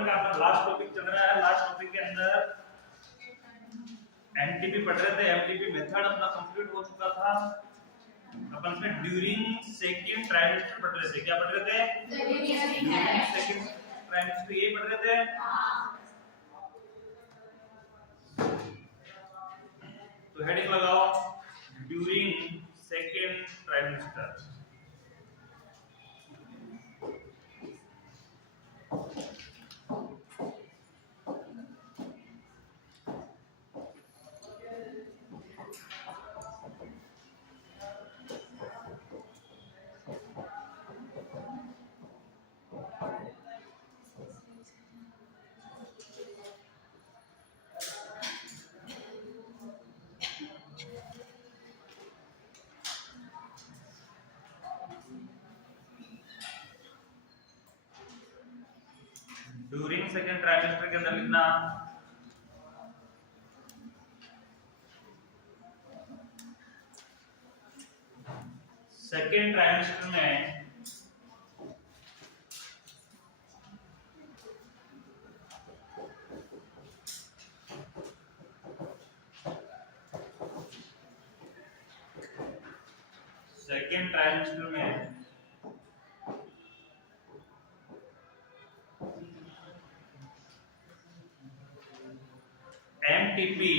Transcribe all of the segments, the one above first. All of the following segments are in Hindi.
अपन का अपना लास्ट टॉपिक चल रहा है। लास्ट टॉपिक के अंदर एमटीपी पढ़ रहे थे। एमटीपी मेथड अपना कंप्लीट हो चुका था। अपन इसमें ड्यूरिंग सेकंड ट्राइमेस्टर पढ़ रहे थे। क्या पढ़ रहे थे? ड्यूरिंग सेकंड ट्राइमेस्टर, ये पढ़ रहे थे। तो हेडिंग लगाओ, during second trimester. During second trimester के अंदर लिखना सेकंड ट्राइमेस्टर में एमटीपी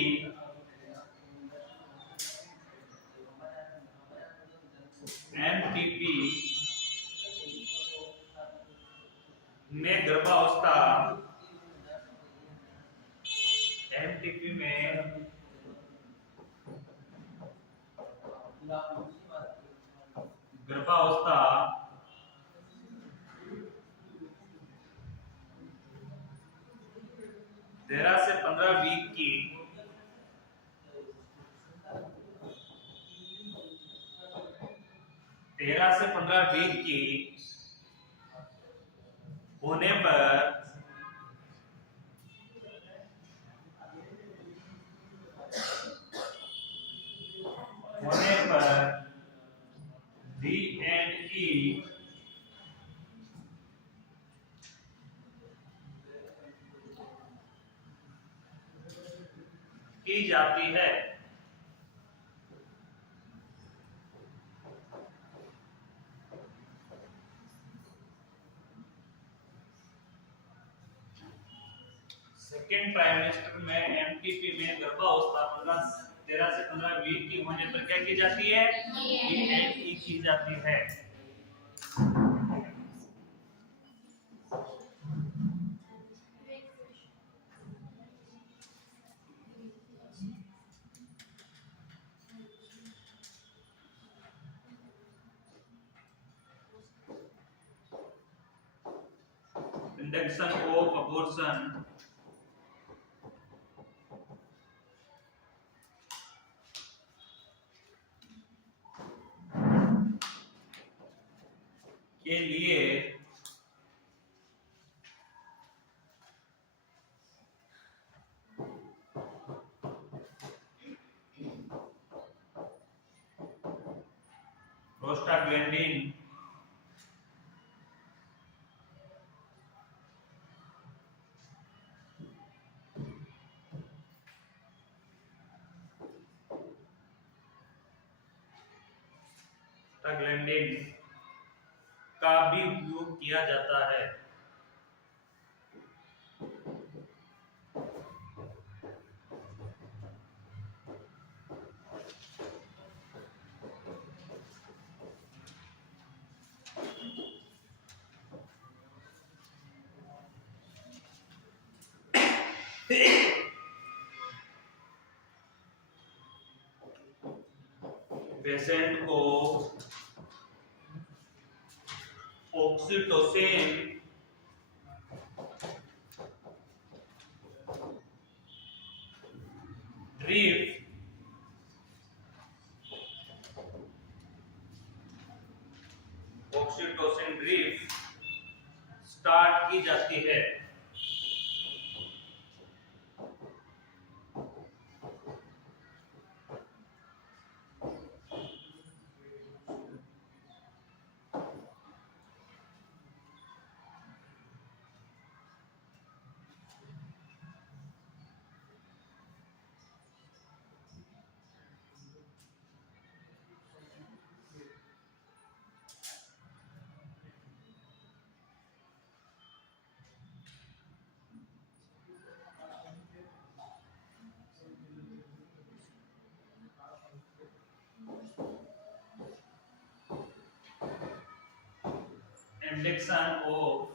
में गर्भावस्था, एमटीपी में गर्भावस्था 13 से 15 वीक की होने पर डीएनई की जाती है। सेकेंड ट्राइमेस्टर में एमटीपी में गर्भावस्था 13 से 15 वीक की होने पर क्या की जाती है? डीएनई की जाती है। इंडक्शन ऑफ अबॉर्शन के लिए प्रोस्टाग्लैंडिन का भी उपयोग किया जाता है। पेशेंट को ऑक्सीटोसिन ड्रिप स्टार्ट की जाती है। इंडक्शन ऑफ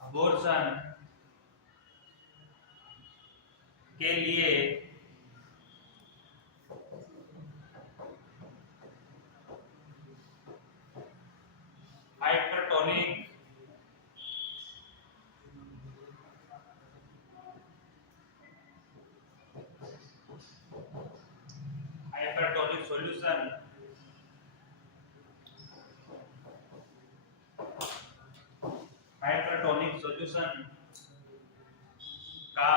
अबॉर्शन के लिए हाइपरटोनिक सॉल्यूशन का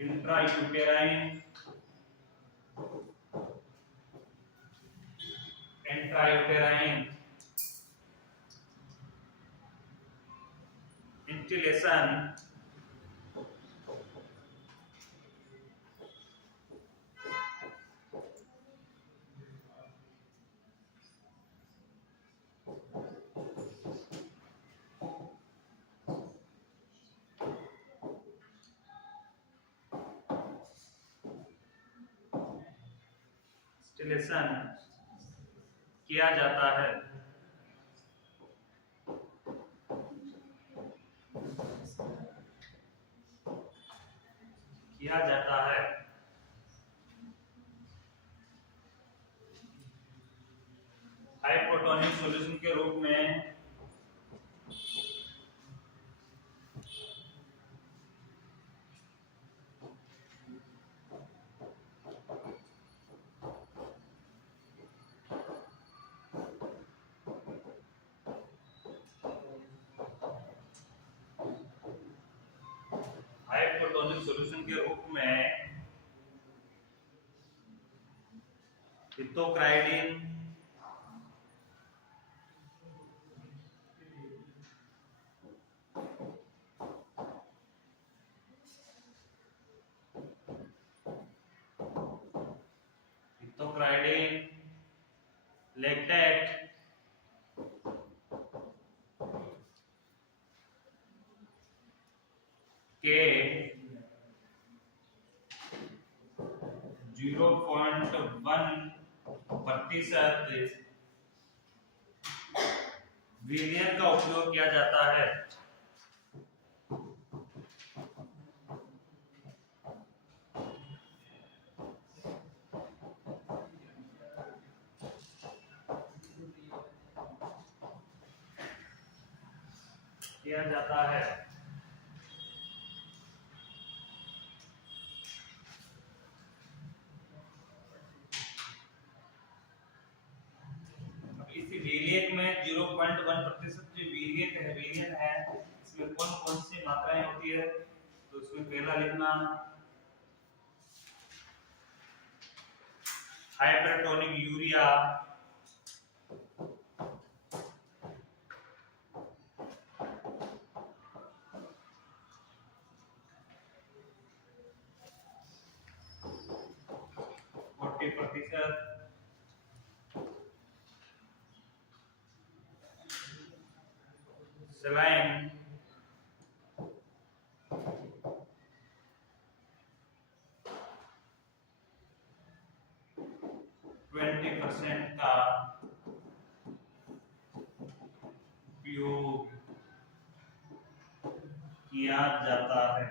इंट्रायूटेराइन इंस्टिलेशन किया जाता है। हाइपोटोनिक सॉल्यूशन के रूप में लिथोक्राइडिन लैक्टेट के 0.1% विलियन का उपयोग किया जाता है। इसी वेरिएट में 0.1% जो वेरिएट है इसमें कौन कौन सी मात्राएं होती है, तो इसमें पहला लिखना हाइपरटोनिक यूरिया, सलाइन 20% का उपयोग किया जाता है।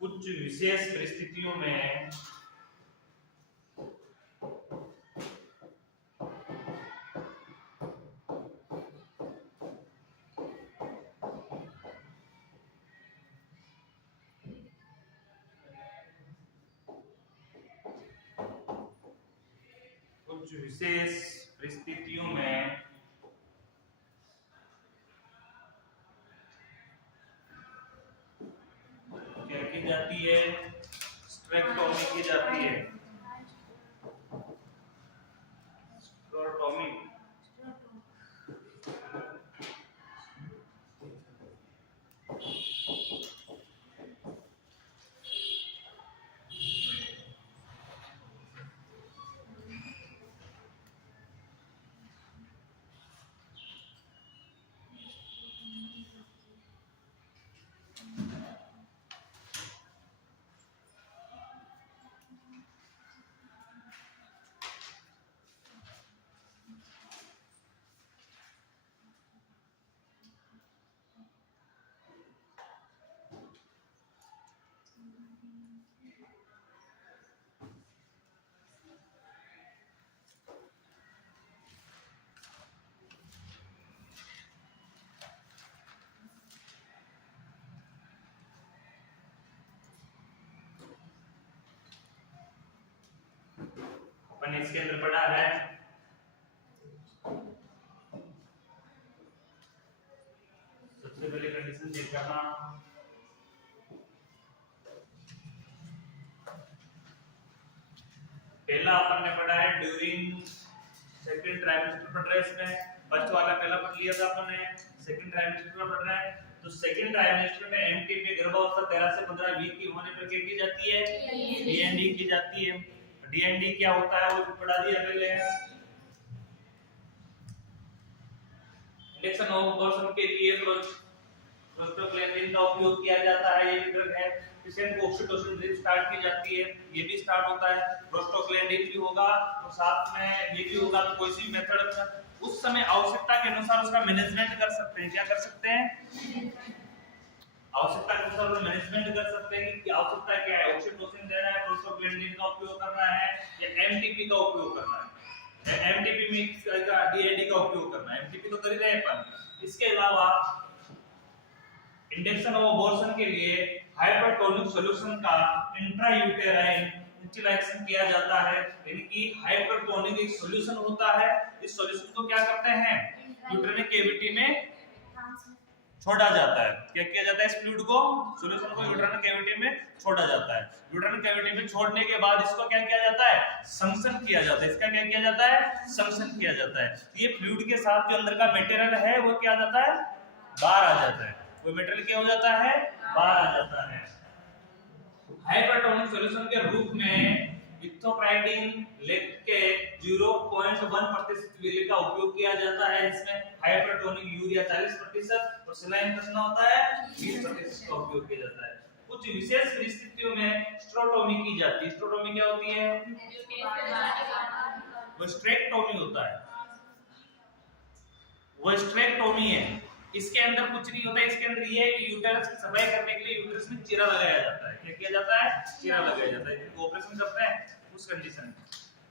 कुछ विशेष परिस्थितियों में क्या की जाती है, स्ट्रेक्टोमी की जाती है। इसके अंदर पड़ा है सबसे पहले कंडीशन चेक करना। पहला अपन ने पढ़ा है ड्यूरिंग सेकंड ट्राइमेस्टर पढ़ रहे हैं इसमें। फर्स्ट वाला पहला पढ़ लिया था अपन ने, सेकंड ट्राइमेस्टर में पढ़ रहे हैं। तो सेकंड ट्राइमेस्टर में एमटीपी गर्भावस्था 13 से 15 वीक की होने पर क्या की जाती है? डीएनडी की जाती है। डीएनडी क्या होता है वो भी पढ़ा दिया पहले। इंजेक्शन ऑफ अबॉर्शन के लिए प्रोस्टाग्लैंडिन का उपयोग किया जाता है। ये भी ड्रग है। पेशेंट को ऑक्सीटोसिन ड्रिप स्टार्ट की जाती है, ये भी स्टार्ट होता है। प्रोस्टाग्लैंडिन भी होगा और साथ में ये भी होगा। तो कोई सी मेथड उस समय आवश्यकता के अनुसार उसका मैनेजमेंट कर सकते हैं। क्या कर सकते हैं? आवश्यकता के अनुसार उसका मैनेजमेंट कर सकते हैं कि आवश्यकता क्या है। ऑक्सीटोसिन देना है, प्रोस्टाग्लैंडिन का उपयोग करना है या एमटीपी का उपयोग करना है। एमटीपी में डीएनडी का उपयोग करना है। एमटीपी तो कर ही रहे हैं अपन। इसके अलावा इंजेक्शन ऑफ अबॉर्शन के लिए हाइपरटोनिक सॉल्यूशन का इंट्रायूटेराइन इंजेक्शन किया जाता है। यानी कि हाइपरटोनिक एक सॉल्यूशन होता है। इस सॉल्यूशन को क्या करते हैं? यूट्राइन कैविटी में छोड़ा जाता है। क्या किया जाता है? इस फ्लूइड को, सॉल्यूशन को यूट्राइन कैविटी में छोड़ा जाता है। यूट्राइन कैविटी में छोड़ने के बाद इसको क्या किया जाता है? संक्शन किया जाता है। इसका क्या किया जाता है? संक्शन किया जाता है। ये फ्लूइड के साथ जो अंदर का मटेरियल है वो क्या आ जाता है? बाहर आ जाता है। वो मटेरियल क्या हो जाता है? बाहर आ जाता है। हाइपरटोनिक सॉल्यूशन के रूप में इथोप्राइडिन लेके 0.1% विले का उपयोग किया जाता है। इसमें हाइपरटोनिक यूरिया 40% और सलाइन कितना होता है? 20% का उपयोग किया जाता है। कुछ विशेष परिस्थितियों में स्ट्रोटोमी की जाती है। स्ट्रोटोमी क्या होती है? वो स्ट्रेक्टोमी होता है। वो स्ट्रेक्टोमी है। इसके अंदर कुछ नहीं होता है। इसके अंदर ये है कि यूटेरस की सफाई करने के लिए यूटेरस में चीरा लगाया जाता है। क्या किया जाता है? चीरा लगाया जाता है। जिनको ऑपरेशन करते हैं उस कंडीशन में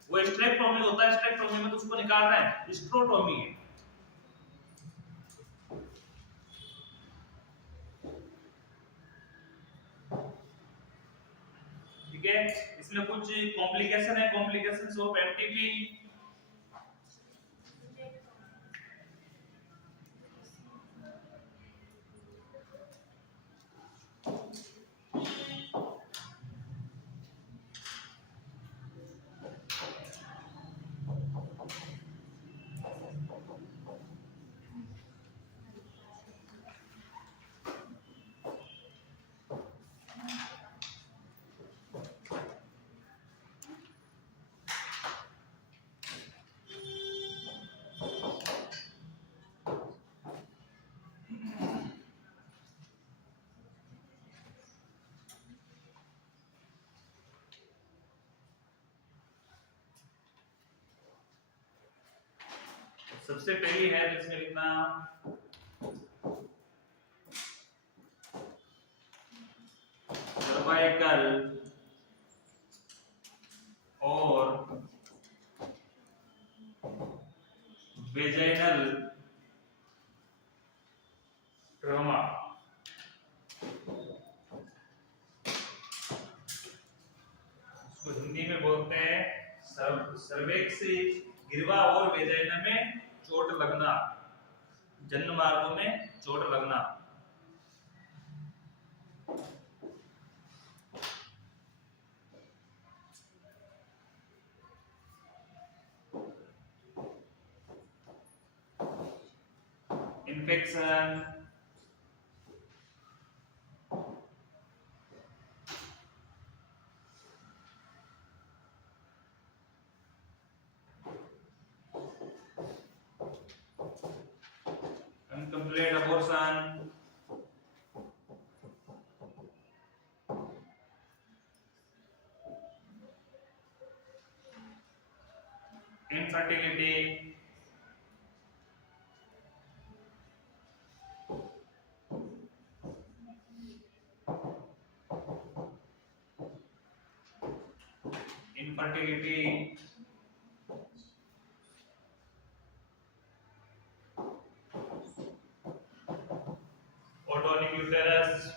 वो स्ट्रेक्टोमी होता है। स्ट्रेक्टोमी में तो उसको निकाल रहे हैं, स्ट्रोटोमी है। ठीक है। इसमें कुछ कॉम्प्लिकेशन है। कॉम्प्लिकेशंस ऑफ एमटीपी सबसे पहली है जिसमें लिखना सर्वाइकल और वेजाइनल ट्रॉमा। इसको हिंदी में बोलते हैं सर्वेक्स, गिरवा और वेजाइना में चोट लगना, जन्म मार्गों में चोट लगना। Infection, incomplete abortion, infertility, infertility, autonomic uterus,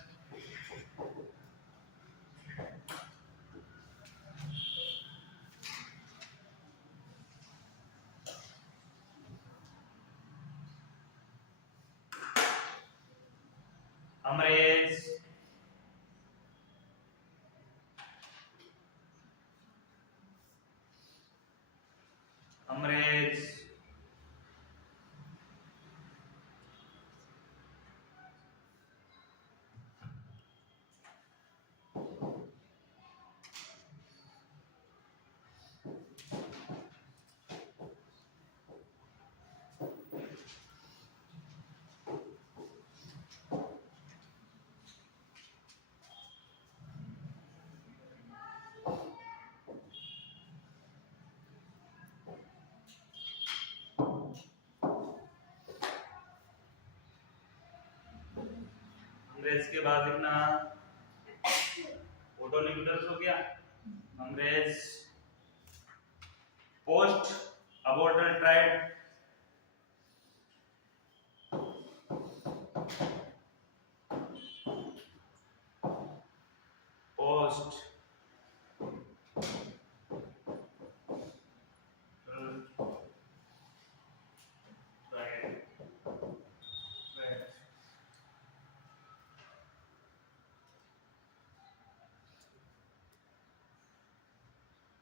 hemorrhage, hemorrhage, hemorrhage के बाद लिखना ओटोन्यूक्लियस हो गया, hemorrhage, post abortal triad, post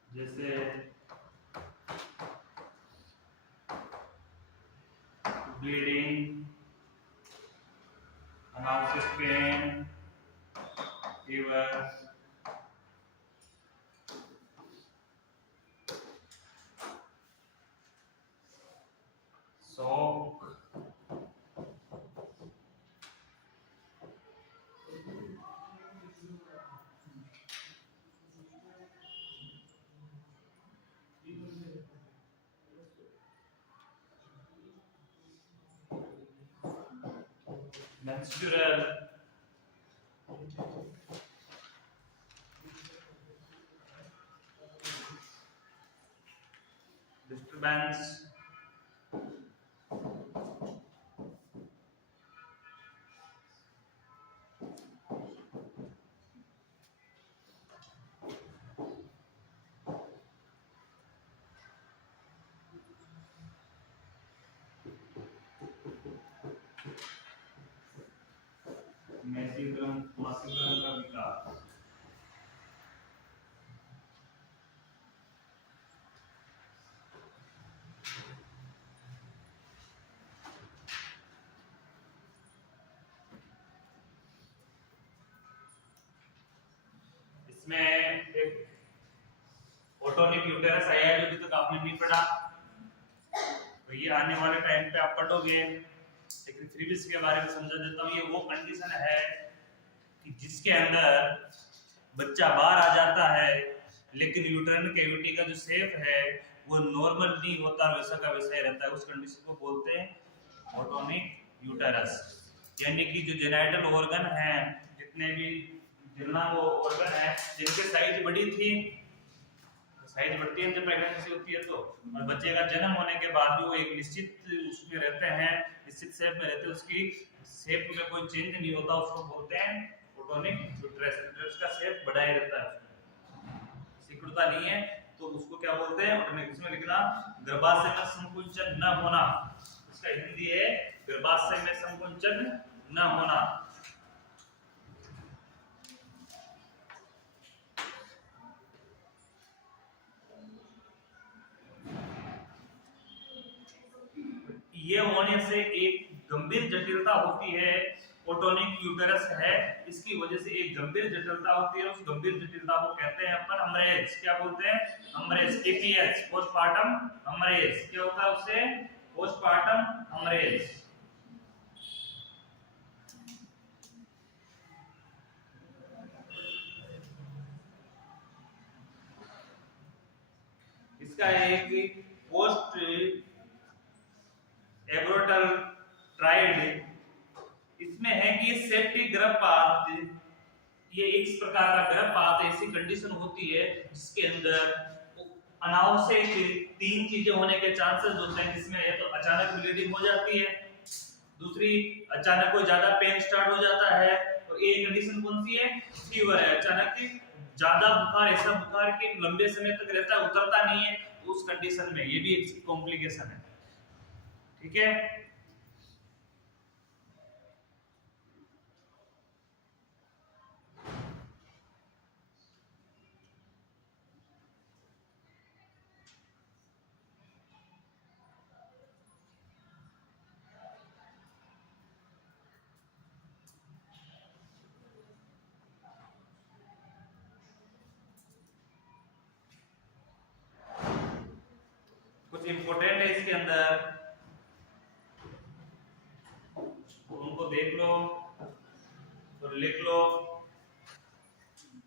जैसे bleeding, analgesic pain, fever, shock, menstrual, disturbance, मासिक धर्म का विकास, इसमें एक ओटोनिक यूटेरस आया है जो अभी तक आपने नहीं पढ़ा, तो ये आने वाले टाइम पे आप पढ़ोगे, लेकिन फिर भी इसके बारे में समझा देता हूँ। ये वो कंडीशन है कि जिसके अंदर बच्चा बाहर आ जाता है लेकिन यूट्राइन कैविटी का जो शेप है वो नॉर्मल नहीं होता, वैसा का वैसा ही रहता है, उस कंडीशन को बोलते हैं ओटोनिक यूटेरस। यानी कि जो जेनाइटल ऑर्गन है, जितने भी जितना वो ऑर्गन है जिनके साइज बड़ी थी, साइज बढ़ती है जब प्रेगनेंसी होती है तो, और बच्चे का जन्म होने के बाद भी वो एक निश्चित उसमें रहते हैं, निश्चित शेप में रहते हैं, उसकी शेप में कोई चेंज नहीं होता, उसको बोलते हैं ओटोनिक यूटेरस। यूटेरस का शेप बड़ा ही रहता है, सिकुड़ता नहीं है, तो उसको क्या बोलते हैं ओटोनिक। इसमें लिखना गर्भाशय में संकुचन न होना, इसका हिंदी है गर्भाशय में संकुचन न होना। ये होने से एक गंभीर जटिलता होती है, ओटोनिक यूटेरस है, इसकी वजह से एक गंभीर जटिलता होती है, उस गंभीर जटिलता को कहते हैं अपन हेमरेज। क्या बोलते हैं? Haemorrhage, PPH, postpartum haemorrhage. क्या होता है उससे? Postpartum haemorrhage. इसका एक पोस्ट एब्रोटल ट्राइड इसमें है कि ये सेप्टिक गर्भपात, ये इस प्रकार का गर्भपात ऐसी कंडीशन होती है जिसके अंदर अनावश्यक तीन चीजें होने के चांसेस होते हैं, जिसमें है तो अचानक ब्लीडिंग हो जाती है, दूसरी अचानक कोई ज्यादा पेन स्टार्ट हो जाता है, और एक कंडीशन कौन सी है? फीवर है, अचानक ज्यादा बुखार, ऐसा बुखार कि लंबे समय तक रहता है, उतरता नहीं है, उस कंडीशन में ये भी एक कॉम्प्लिकेशन है। ठीक है, देख लो और लिख लो,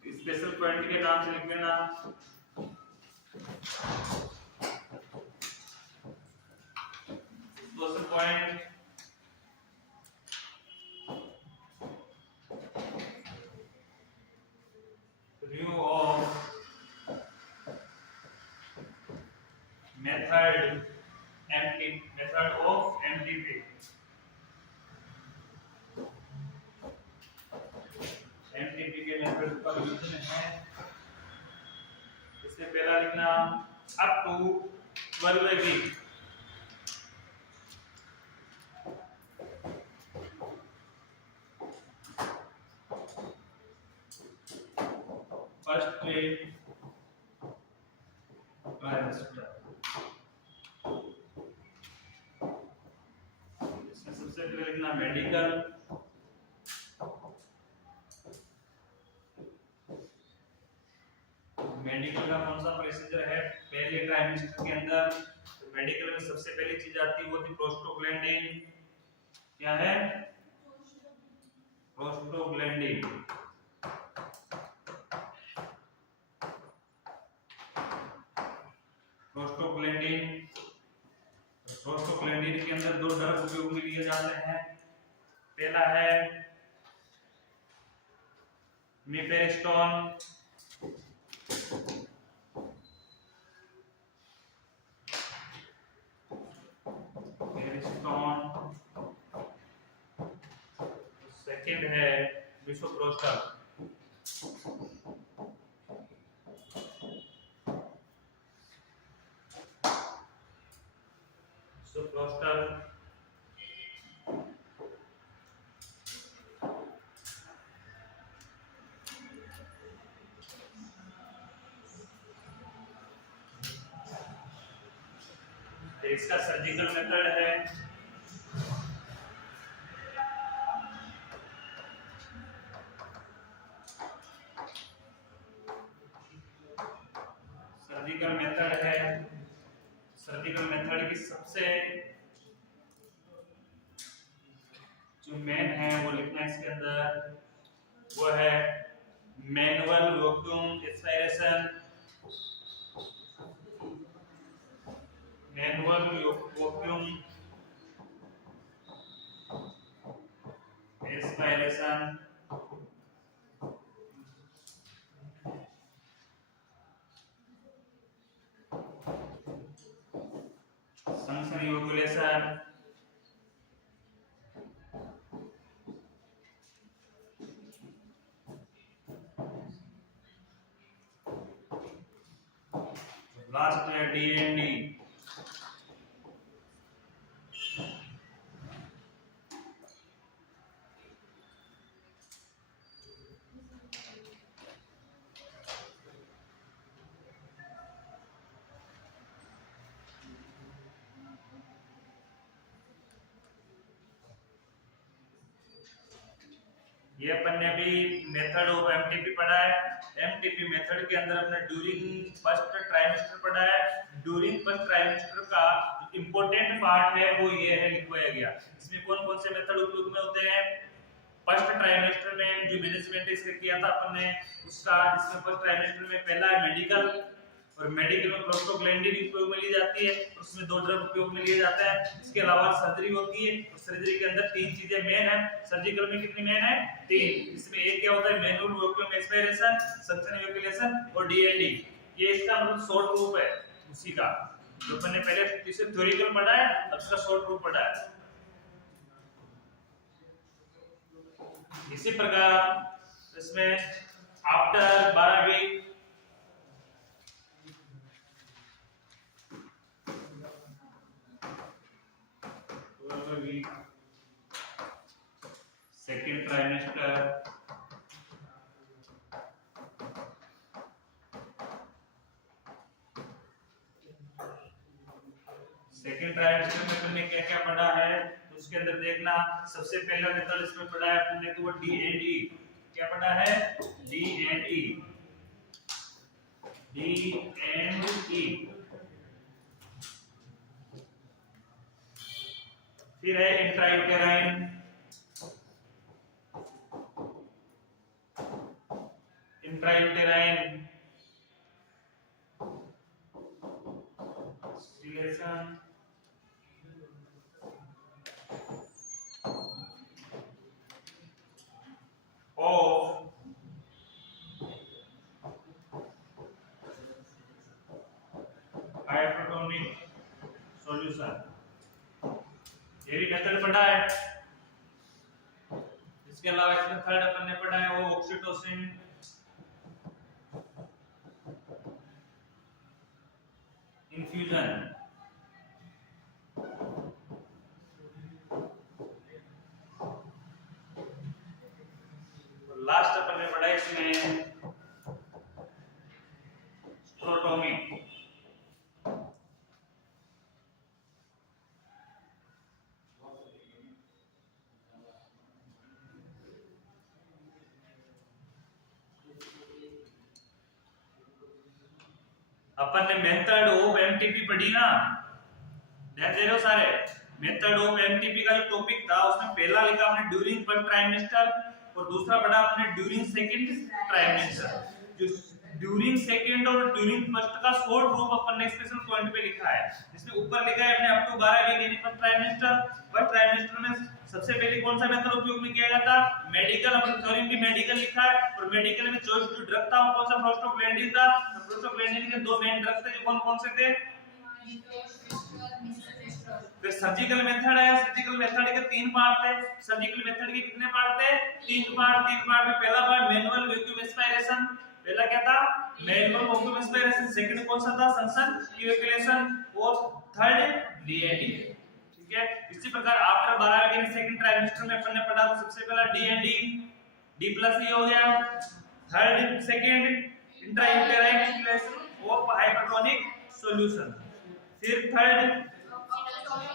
स्पेशल पॉइंट के नाम से लिख लेना। Special point review of method of MTP. MTP के मेथड का रिवीजन है। इससे पहला लिखना up to 12 week. First trimester. इसमें सबसे पहले लिखना मेडिकल। मेडिकल का कौन सा प्रोसीजर है पहले ट्राइमेस्टर के अंदर? तो मेडिकल में सबसे पहली चीज आती है वो थी प्रोस्टोग्लैंडिन। क्या है? प्रोस्टोग्लैंडिन। प्रोस्टोग्लैंडिन के अंदर दो ड्रग उपयोग में लिए जाते हैं। पहला है मिपेरिस्टोन, सेकंड है मिसोप्रोस्टल। इसका सर्जिकल मेथड है। सर्जिकल मेथड की सबसे जो मेन है वो लिखना है इसके अंदर, वो है manual vacuum aspiration. Manual vacuum aspiration. Suction evacuation. Last है डीएनडी। ये अपन ने अभी मेथड ऑफ एमटीपी पढ़ा है। एमटीपी मेथड के अंदर हमने ड्यूरिंग फर्स्ट ट्राइमेस्टर पढ़ा है। ड्यूरिंग फर्स्ट ट्राइमेस्टर का इंपॉर्टेंट पार्ट है वो ये है लिखवाया गया। इसमें कौन कौन से मेथड उपयोग में होते हैं? फर्स्ट ट्राइमेस्टर में जो मैनेजमेंट इसका किया था अपन ने उसका, जिसमें फर्स्ट ट्राइमेस्टर में पहला है मेडिकल, और मेडिकल में प्रोस्टोग्लैंडिन उपयोग में ली जाती है, उसमें दो ड्रग उपयोग में लिए जाते हैं। इसके अलावा सर्जरी होती है, और सर्जरी के अंदर तीन चीजें मेन है। सर्जिकल में कितनी मेन है? तीन। इसमें एक क्या होता है? Manual vacuum aspiration, suction evacuation और डीएनडी। ये इसका मतलब शॉर्ट रूप है उसी का जो अपन ने पहले इसे थ्योरिकल पढ़ा है, अब इसका शॉर्ट रूप पढ़ा है। इसी प्रकार इसमें after 12 week second trimester, second trimester में तुमने क्या क्या पढ़ा है तो उसके अंदर देखना। सबसे पहला मेथड इसमें पढ़ा है तुमने तो वो डीएनडी। क्या पढ़ा है? डीएनडी। डीएनडी। फिर है intrauterine. Intrauterine relation of hypertonic solution। ये भी मेथड पढ़ा है। इसके अलावा इसमें थर्ड अपन ने पढ़ा है वो ऑक्सीटोसिन इन्फ्यूजन। लास्ट अपन ने पढ़ा इसमें स्ट्रोटोमी। अपन ने मेथड ऑफ एमटीपी पढ़ी ना, ध्यान दे रहे हो सारे। मेथड ऑफ एमटीपी का जो टॉपिक था उसमें पहला लिखा आपने ड्यूरिंग फर्स्ट ट्राइमेस्टर और दूसरा पढ़ा आपने ड्यूरिंग सेकंड ट्राइमेस्टर। जो ड्यूरिंग सेकंड और ड्यूरिंग फर्स्ट का शॉर्ट रूप अपन ने स्पेशल पॉइंट पे लिखा है, जिसमें ऊपर लिखा है अपने अप टू 12 वीक यानी फर्स्ट ट्राइमेस्टर। फर्स्ट ट्राइमेस्टर में सबसे पहले कौन सा मेथड उपयोग में किया जाता? मेडिकल। अपन थ्योरी की मेडिकल लिखा है और मेडिकल में चॉइस जो ड्रग था वो कौन सा? प्रोस्टाग्लैंडिन था। तो प्रोस्टाग्लैंडिन के दो मेन ड्रग्स थे, जो कौन कौन से थे? फिर सर्जिकल मेथड है। सर्जिकल मेथड के तीन पार्ट थे। सर्जिकल मेथड के कितने पार्ट थे? तीन पार्ट। तीन पार्ट में पहला पार्ट मैनुअल वैक्यूम एस्पिरेशन। पहला क्या था? Manual vacuum aspiration. सेकंड कौन सा था? संसन इवैक्यूएशन। और थर्ड डीएनडी। ठीक है। इसी प्रकार आफ्टर 12 के सेकंड ट्राइमेस्टर में अपन ने पढ़ा था सबसे पहला डीएनडी, डी प्लस ई हो गया। Third second intrauterine infusion of hypertonic solution. फिर थर्ड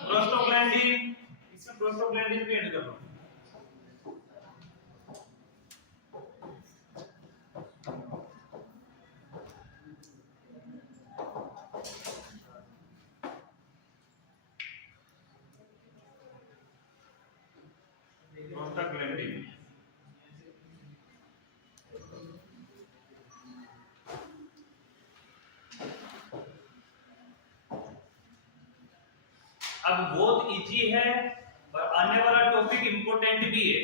प्रोस्टाग्लैंडिन। इसमें प्रोस्टाग्लैंडिन भी ऐड कर लो। प्रोस्टाग्लैंडिन अब बहुत इजी है और आने वाला टॉपिक इंपॉर्टेंट भी है।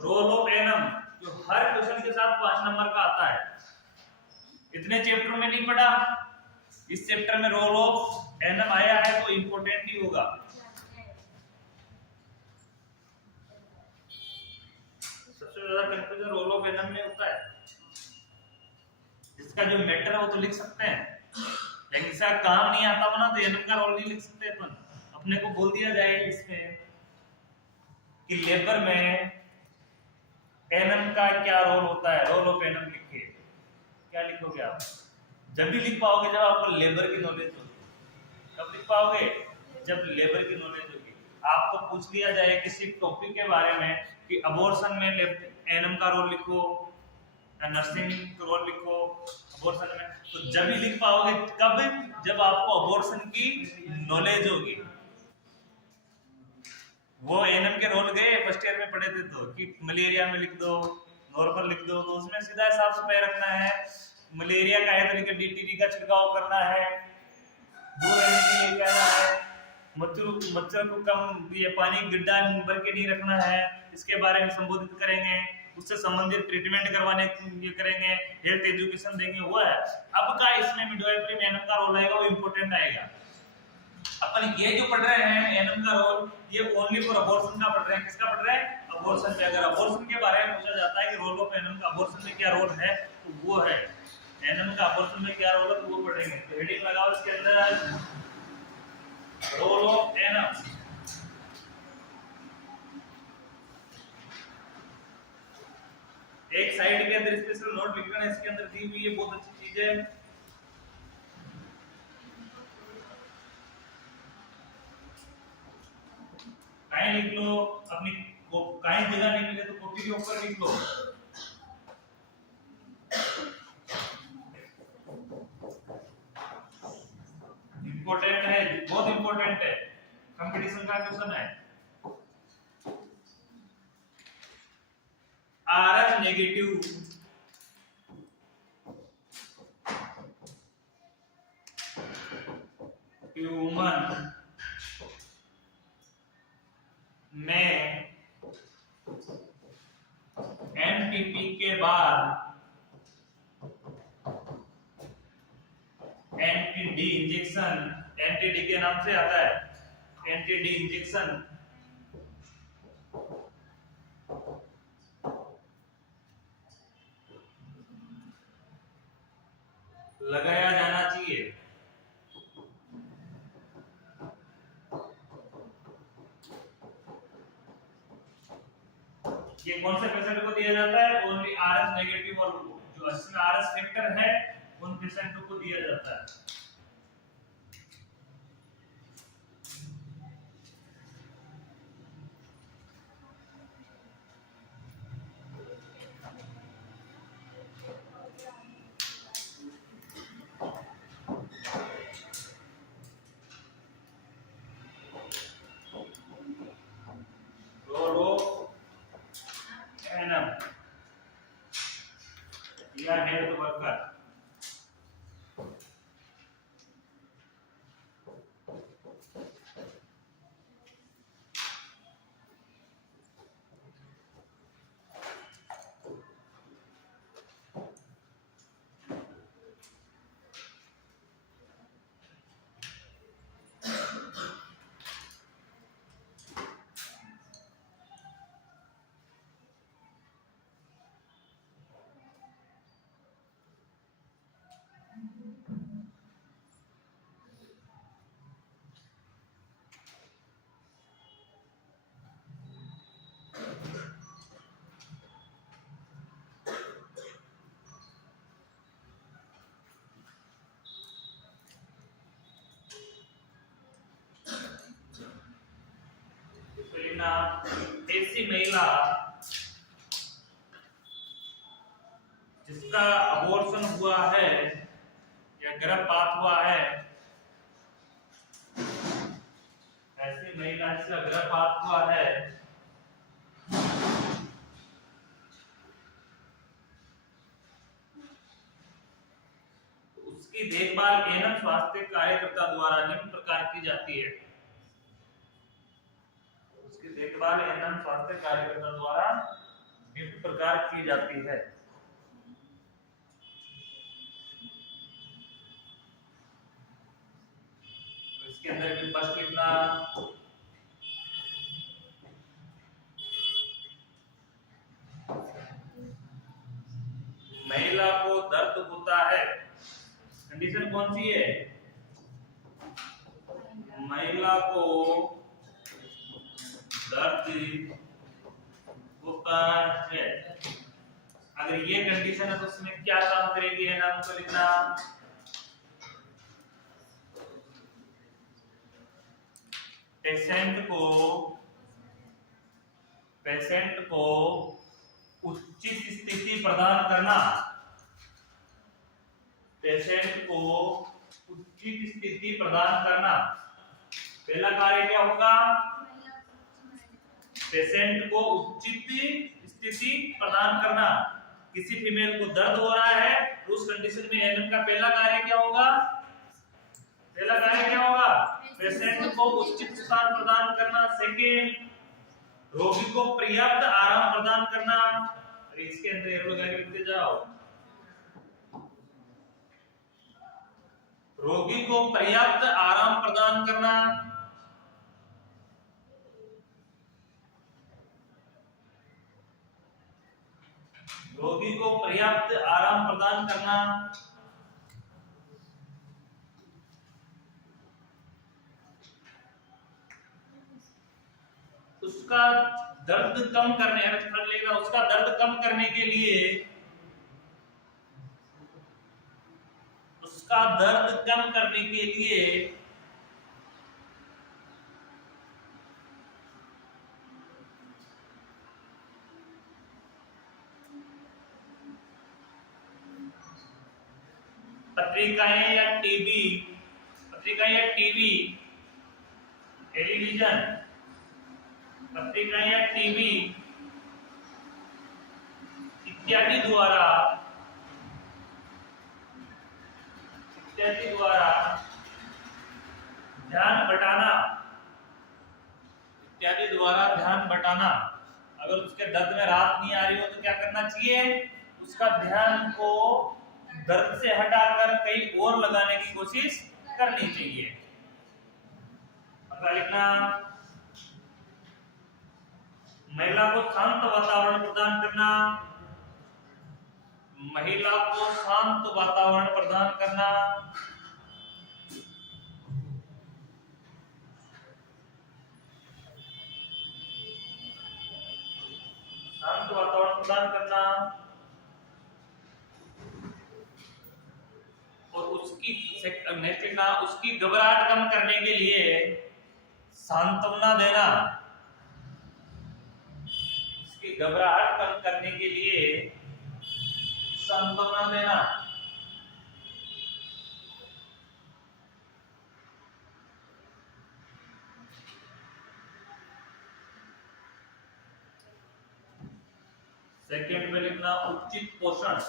रोल ऑफ एनम जो हर क्वेश्चन के साथ 5 नंबर का आता है। इतने चैप्टर में नहीं पढ़ा, इस चैप्टर में रोल ऑफ एनम आया है तो इंपॉर्टेंट ही होगा। सबसे ज्यादा कंफ्यूजन रोल ऑफ एनम में होता है। इसका जो मैटर है वो तो लिख सकते हैं, लेकिन इसका काम नहीं आता हो ना तो एनम का रोल नहीं लिख सकते अपन। अपने को बोल दिया जाए इसमें कि लेबर में एनम का क्या रोल होता है, रोल ऑफ एनम लिखिए। क्या लिखोगे आप? जब भी लिख पाओगे जब आपको लेबर की नॉलेज होगी। कब लिख पाओगे? जब लेबर की नॉलेज होगी। आपको पूछ लिया जाए किसी टॉपिक के बारे में कि अबॉर्शन में एनम का रोल लिखो या नर्सिंग का रोल लिखो अबॉर्शन में, तो जब भी लिख पाओगे कब? जब आपको अबॉर्शन की नॉलेज होगी। वो एनएम के रोल गए फर्स्ट ईयर में पढ़े थे तो कि मलेरिया में लिख दो, नॉर्मल लिख दो, तो उसमें सीधा साफ सफाई रखना है। मलेरिया का है तो लिखा डीटीटी का छिड़काव करना है, दूर रहने के लिए कहना है, मच्छर को कम ये पानी गड्ढा भर के नहीं रखना है, इसके बारे में संबोधित करेंगे। उससे संबंधित ट्रीटमेंट करवाने ये करेंगे, हेल्थ एजुकेशन देंगे, वो है। अब का इसमें मिडवाइफरी में एनएम का रोल आएगा, वो इंपॉर्टेंट आएगा। अपन ये जो पढ़ रहे हैं एनएम का रोल, ये ओनली फॉर अबॉर्शन का पढ़ रहे हैं। किसका पढ़ रहे हैं? अबॉर्शन पे। अगर अबॉर्शन के बारे में पूछा जाता है कि रोल ऑफ एनएम का अबॉर्शन में क्या रोल है, तो वो है एनएम का अबॉर्शन में क्या रोल है, तो वो पढ़ेंगे। तो हेडिंग लगाओ इसके अंदर रोल ऑफ एनएम। एक साइड के अंदर स्पेशल नोट लिखना है, इसके अंदर दी हुई ये बहुत अच्छी चीज है। कहीं लिख लो, अपनी कहीं जगह नहीं मिले तो कॉपी के ऊपर लिख लो। इंपॉर्टेंट है, बहुत इंपॉर्टेंट है, कंपटीशन का क्वेश्चन है। आरएच नेगेटिव ह्यूमन में एनटीपी के बाद एंटी-डी इंजेक्शन, एंटी-डी के नाम से आता है, एंटी-डी इंजेक्शन लगाया जाना चाहिए। ये कौन से पेशेंट को दिया जाता है? ओनली आरएस नेगेटिव और जो इसमें आरएस फैक्टर है उन पेशेंट को दिया जाता है। या हेल्थ वर्कर ऐसी महिला जिसका अबॉर्शन हुआ है या गर्भपात हुआ है, ऐसी महिला जिसका गर्भपात हुआ है, उसकी देखभाल एएनएम स्वास्थ्य कार्यकर्ता द्वारा निम्न प्रकार की जाती है। देखभाल एएनएम स्वास्थ्य कार्यकर्ता द्वारा निम्न प्रकार की जाती है। इसके अंदर भी बस कितना महिला को दर्द होता है, कंडीशन कौन सी है? महिला को दर्द होता है। अगर ये कंडीशन है तो उसमें क्या काम करेगी? है नाम को लिखना, पेशेंट को उचित स्थिति प्रदान करना, पेशेंट को उचित स्थिति प्रदान करना। पहला कार्य क्या होगा? पेशेंट को उचित स्थिति प्रदान करना। किसी फीमेल को दर्द हो रहा है तो उस कंडीशन में एएनएम का पहला कार्य क्या होगा? पहला कार्य क्या होगा? पेशेंट को उचित स्थान प्रदान करना। सेकेंड, रोगी को पर्याप्त आराम प्रदान करना। अरे इसके अंदर एरो लगा के लिखते जाओ। रोगी को पर्याप्त आराम प्रदान करना। रोगी को पर्याप्त आराम प्रदान करना। उसका दर्द कम करने उसका दर्द कम करने के लिए, उसका दर्द कम करने के लिए पत्रिकाएं या टीवी, टेलीविजन, पत्रिकाएं या टीवी इत्यादि द्वारा ध्यान बटाना इत्यादि द्वारा ध्यान बटाना। अगर उसके दर्द में राहत नहीं आ रही हो तो क्या करना चाहिए, उसका ध्यान को दर्द से हटाकर कहीं और लगाने की कोशिश करनी चाहिए। अगला लिखना, महिला को शांत वातावरण प्रदान करना। महिला को शांत वातावरण प्रदान करना। शांत वातावरण प्रदान करना और उसकी उसकी घबराहट कम करने के लिए सांत्वना देना। उसकी घबराहट कम करने के लिए सांत्वना देना। सेकंड में लिखना उचित पोषण।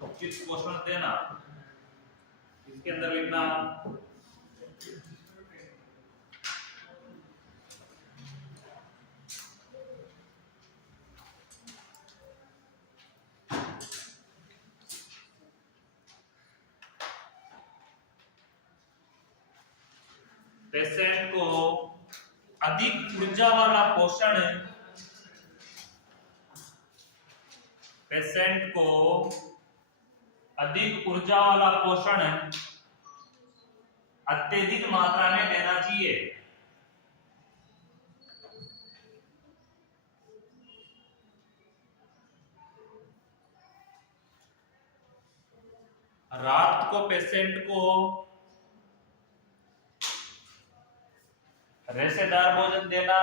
उचित पोषण देना। इसके अंदर लिखना पेशेंट को अधिक ऊर्जा वाला पोषण। पेशेंट को अधिक ऊर्जा वाला पोषण अत्यधिक मात्रा में देना चाहिए। रात को पेशेंट को रेशेदार भोजन देना।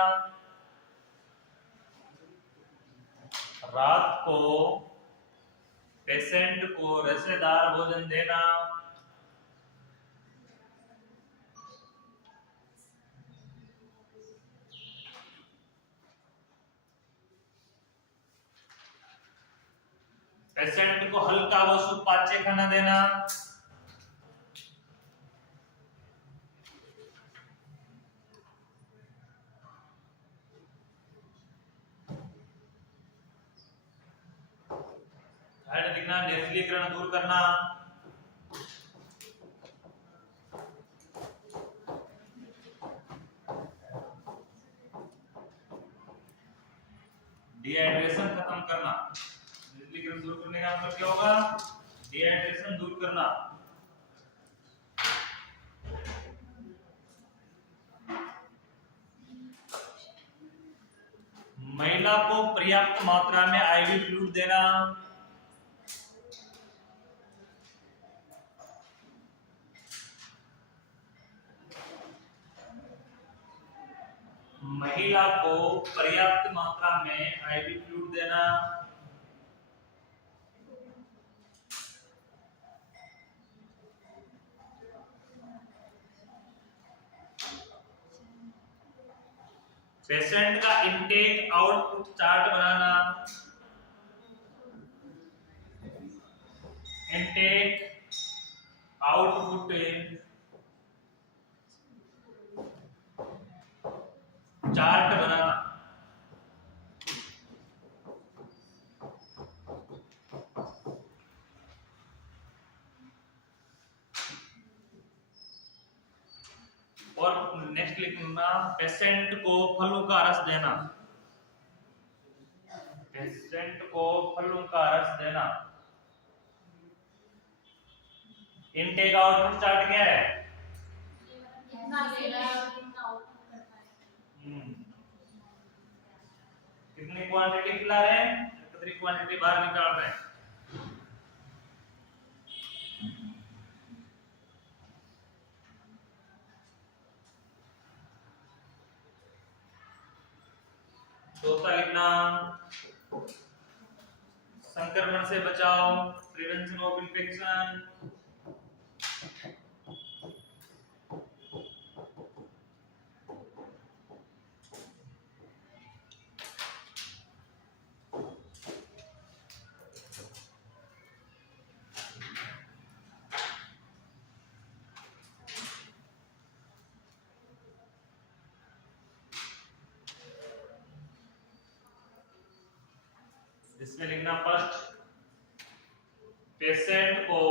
रात को पेशेंट को रेशेदार भोजन देना। पेशेंट को हल्का व सुपाच्य खाना देना। दिखना निर्जलीकरण दूर करना। डिहाइड्रेशन खत्म करना। निर्जलीकरण दूर करने का मतलब क्या होगा, डिहाइड्रेशन दूर करना। महिला को पर्याप्त मात्रा में आईवी फ्लूइड देना। महिला को पर्याप्त मात्रा में आईवी फ्लूइड देना। पेशेंट का इनटेक आउटपुट चार्ट बनाना। इनटेक आउटपुट चार्ट बनाना। और नेक्स्ट लिखना, पेशेंट को फलों का रस देना। पेशेंट को फलों का रस देना। इनटेक आउटपुट चार्ट क्या है, कितनी क्वांटिटी खिला रहे हैं, कितनी क्वांटिटी बाहर निकाल रहे हैं। चौथा लिखना, संक्रमण से बचाव, प्रिवेंशन ऑफ इन्फेक्शन। इसमें लिखना फर्स्ट, पेशेंट को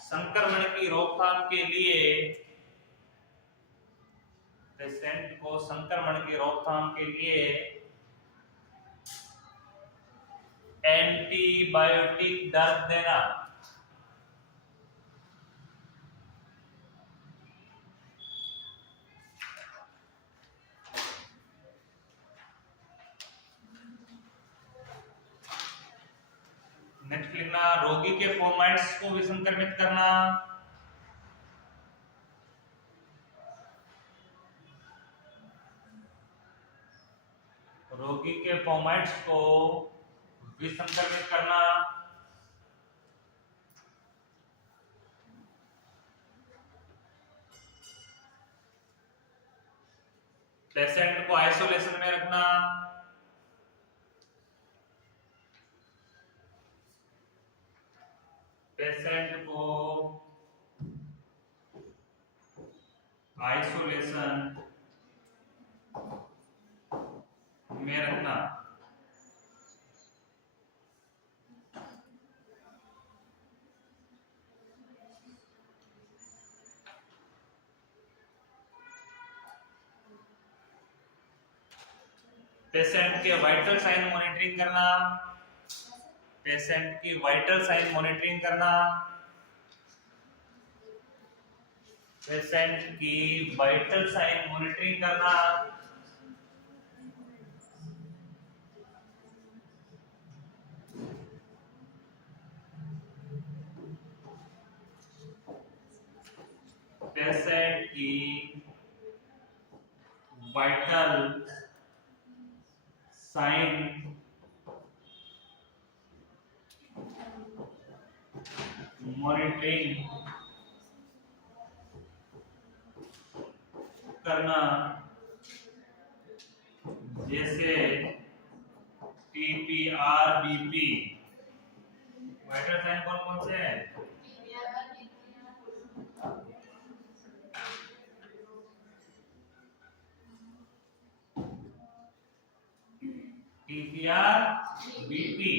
संक्रमण की रोकथाम के लिए, पेशेंट को संक्रमण की रोकथाम के लिए एंटीबायोटिक दर्द देना। नेक्स्ट लिखना रोगी के फोमाइट्स को भी संक्रमित करना। रोगी के फोमाइट्स को भी संक्रमित करना। पेशेंट को आइसोलेशन में रखना। पेशेंट को आइसोलेशन में रखना। पेशेंट के वाइटल साइन मॉनिटरिंग करना। पेशेंट की वाइटल साइन मॉनिटरिंग करना। पेशेंट की वाइटल साइन मॉनिटरिंग करना। पेशेंट की वाइटल साइन मॉनिटरिंग करना, जैसे टीपीआर बीपी। वाइटल साइन कौन कौन से हैं? TPR BP.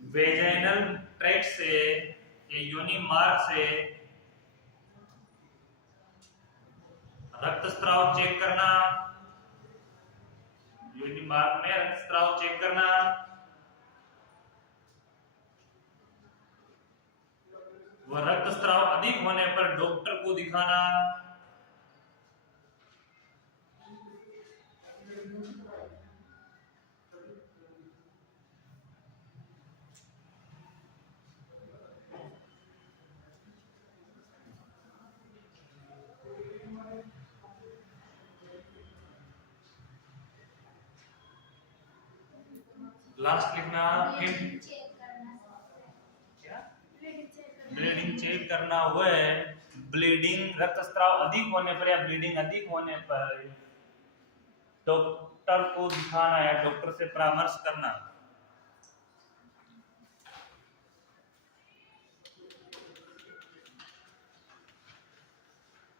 वेजाइनल ट्रैक्ट से या योनि मार्ग से रक्त स्त्राव चेक करना। योनि मार्ग में रक्त स्त्राव चेक करना। वह रक्त स्त्राव अधिक होने पर डॉक्टर को दिखाना। लास्ट लिखना ब्लीडिंग चेक करना हुआ है। ब्लीडिंग रक्तस्राव अधिक होने पर या ब्लीडिंग अधिक होने पर डॉक्टर को दिखाना या डॉक्टर से परामर्श करना।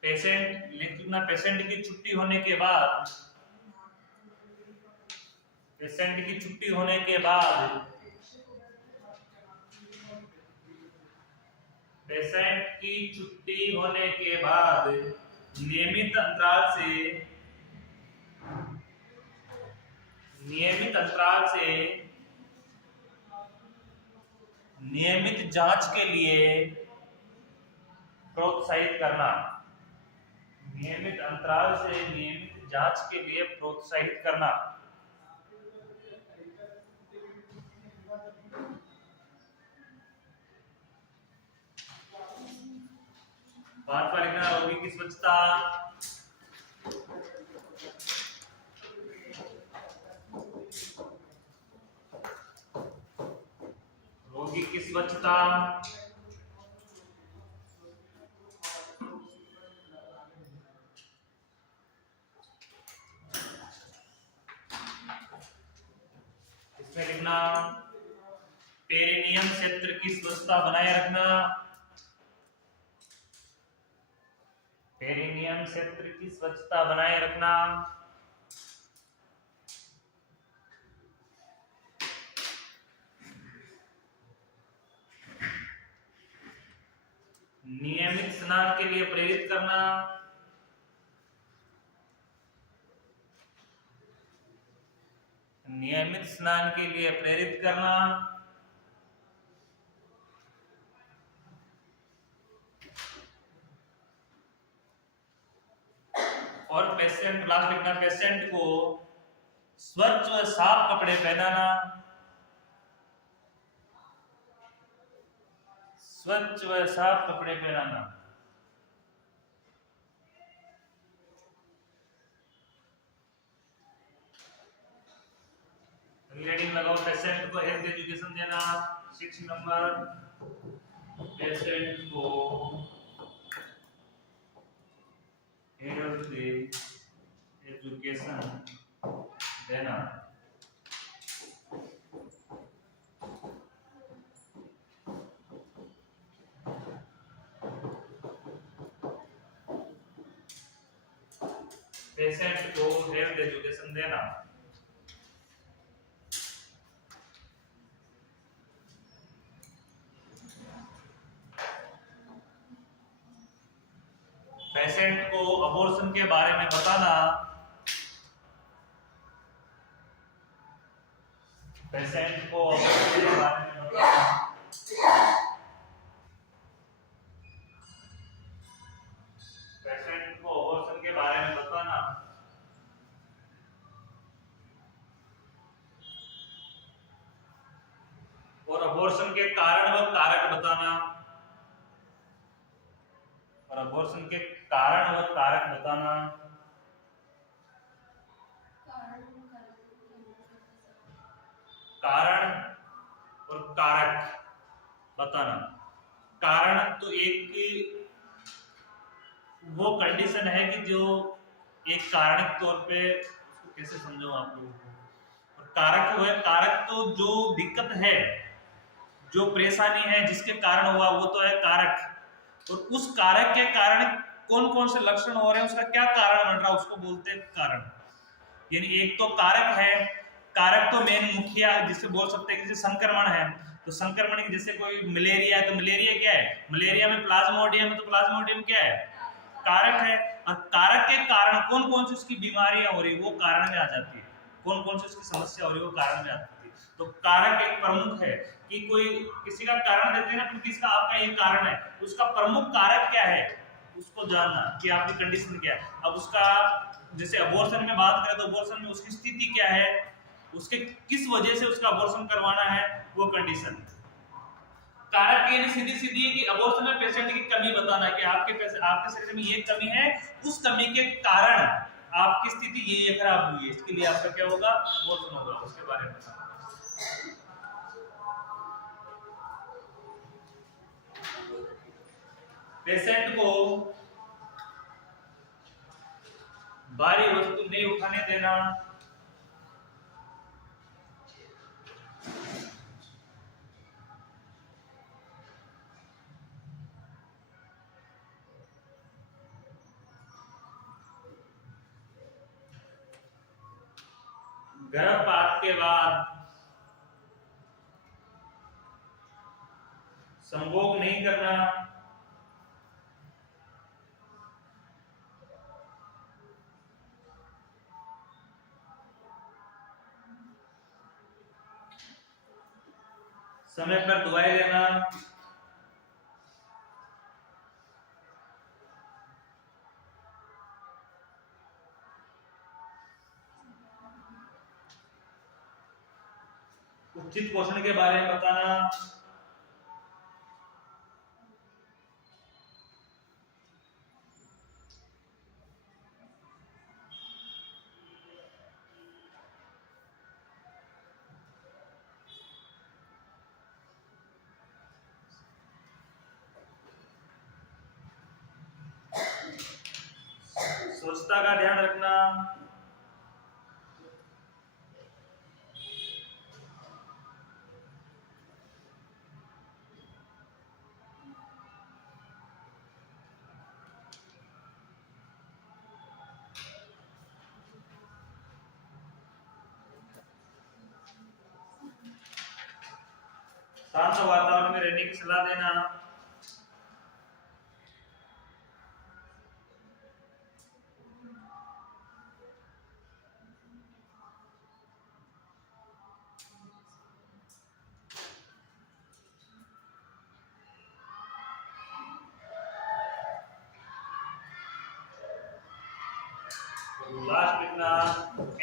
पेशेंट लिखना पेशेंट की छुट्टी होने के बाद, पेशेंट की छुट्टी होने के बाद, पेशेंट की छुट्टी होने के बाद नियमित अंतराल से नियमित जांच के लिए प्रोत्साहित करना। नियमित अंतराल से नियमित जांच के लिए प्रोत्साहित करना। बार बार लिखना रोगी की स्वच्छता, होगी कि स्वच्छता, इसमें लिखना पेरिनियम क्षेत्र की स्वच्छता बनाए रखना, पेरिनियम क्षेत्र की स्वच्छता बनाए रखना, नियमित स्नान के लिए प्रेरित करना, नियमित स्नान के लिए प्रेरित करना, और पेशेंट लास्ट लिखना पेशेंट को स्वच्छ व साफ कपड़े पहनाना, स्वच्छ व साफ कपड़े पहनाना। हेडिंग लगाओ पेशेंट को हेल्थ एजुकेशन देना। 6 नंबर पेशेंट को हेल्थ एजुकेशन देना। पेशेंट को हेल्थ एजुकेशन देना। पेशेंट को अबॉर्शन के बारे में बताना। पेशेंट को अबॉर्शन के बारे में बताना। पेशेंट को अबॉर्शन के बारे में बताना। और अबॉर्शन के कारण व कारक बताना। और अबॉर्शन के कारण व कारक बताना। कारण और कारक बताना। कारण तो एक वो कंडीशन है कि जो एक कारणिक तौर पे, उसको कैसे समझाऊं आप लोगों को। और कारक वो है, कारक तो जो दिक्कत है, जो परेशानी है जिसके कारण हुआ, वो तो है कारक। और उस कारक के कारण कौन कौन से लक्षण हो रहे हैं, उसका क्या कारण बन रहा है, उसको बोलते हैं कारण। यानी एक तो कारक है, कारक तो मेन मुखिया जिसे बोल सकते हैं, जैसे संक्रमण है तो संक्रमण की, जैसे कोई मलेरिया है तो मलेरिया क्या है, मलेरिया में प्लाज्मोडियम है तो प्लाज्मोडियम क्या है, कारक है। और कारक के कारण कौन कौन सी उसकी बीमारियां हो रही है वो कारण में आ जाती है, कौन कौन सी उसकी समस्या हो रही है वो कारण में आती है। तो कारक एक प्रमुख है कि कोई किसी का कारण देते हैं ना, तो किसका आपका ये कारण है, उसका प्रमुख कारक क्या है उसको जानना कि आपकी कंडीशन क्या है। अब उसका जैसे अबॉर्शन में बात करें तो अबॉर्शन में उसकी स्थिति क्या है, उसके किस वजह से उसका अबॉर्शन करवाना है, वो कंडीशन। कारक यानी सीधी सीधी है कि अबॉर्शन में पेशेंट की कमी बताना कि आपके शरीर में ये कमी है, उस कमी के कारण आपकी स्थिति ये खराब हुई है, इसके लिए आपका क्या होगा, अबॉर्शन होगा, उसके बारे में बताना। पेशेंट को भारी वस्तु नहीं उठाने देना। गर्भपात के बाद संभोग नहीं करना। समय पर दवाई लेना। उचित पोषण के बारे में बताना। स्वच्छता का ध्यान रखना, शांत वातावरण में रहने की सलाह देना, लास्ट लिखना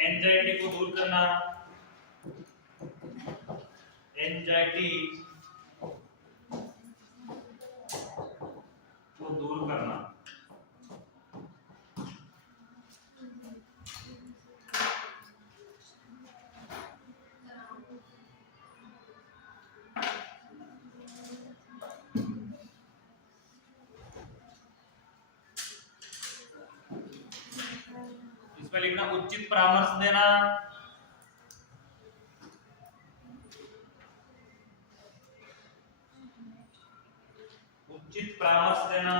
एंजाइटी को दूर करना, एंजाइटी को दूर करना। इसमें लिखना उचित परामर्श देना, उचित परामर्श देना,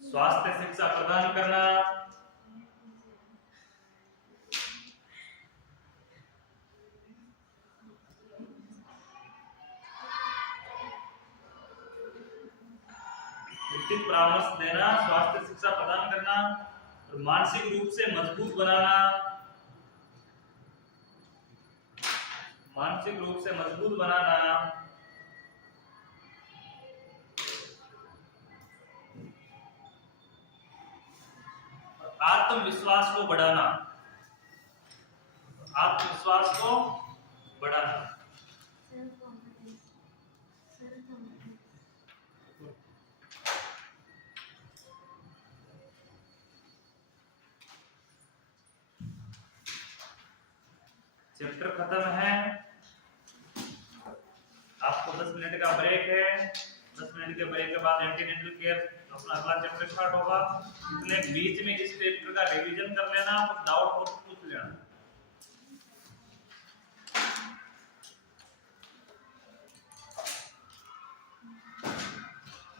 स्वास्थ्य शिक्षा प्रदान करना, उचित परामर्श देना, स्वास्थ्य शिक्षा प्रदान करना और मानसिक रूप से मजबूत बनाना, मानसिक रूप से मजबूत बनाना, और आत्मविश्वास को बढ़ाना, आत्मविश्वास को बढ़ाना। चैप्टर खत्म है, आपको 10 मिनट का ब्रेक है। 10 मिनट के ब्रेक के बाद एंटीनेटल केयर अपना अगला चैप्टर स्टार्ट होगा। इसलिए बीच में इस चैप्टर का रिवीजन कर लेना, कुछ डाउट हो